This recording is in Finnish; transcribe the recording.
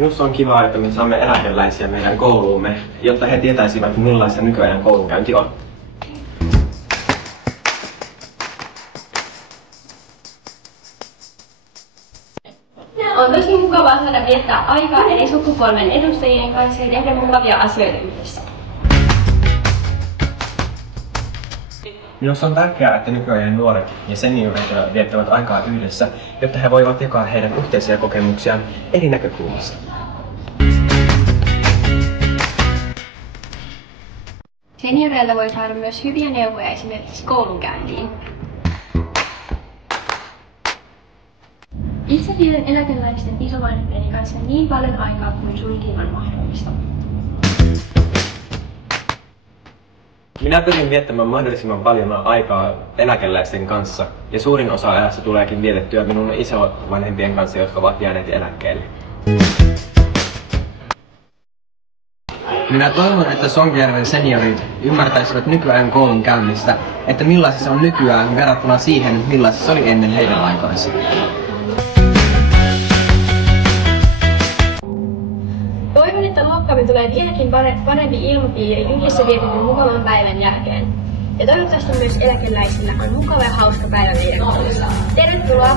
Minusta on kiva, että me saamme eläkeläisiä meidän kouluumme, jotta he tietäisivät, millaista nykyajan koulunkäynti on. On tosi mukavaa saada viettää aikaa eri sukupolven edustajien kanssa ja tehdä mukavia asioita yhdessä. Minusta on tärkeää, että nykyajan nuoret ja seniorit viettävät aikaa yhdessä, jotta he voivat jakaa heidän yhteisiä kokemuksiaan eri näkökulmista. Senioreilta voi saada myös hyviä neuvoja esimerkiksi koulunkäyntiin. Itse vietän eläkeläisten isovanhempieni kanssa niin paljon aikaa kuin suinkin on mahdollista. Minä pyrin viettämään mahdollisimman paljon aikaa eläkeläisten kanssa, ja suurin osa ajasta tuleekin vietettyä minun isovanhempien kanssa, jotka ovat jääneet eläkkeelle. Minä toivon, että Sonkajärven seniorit ymmärtäisivät nykyajan koulun käynnistä, että millaista se on nykyään verrattuna siihen, millaista se oli ennen heidän aikaansa. Toivon, että luokkaamme tulee vieläkin parempi ilmapiiri yhdessä vietetyn mukavan päivän jälkeen. Ja toivottavasti myös eläkeläisillä on mukava ja hauska päivä meidän koulussa. Tervetuloa!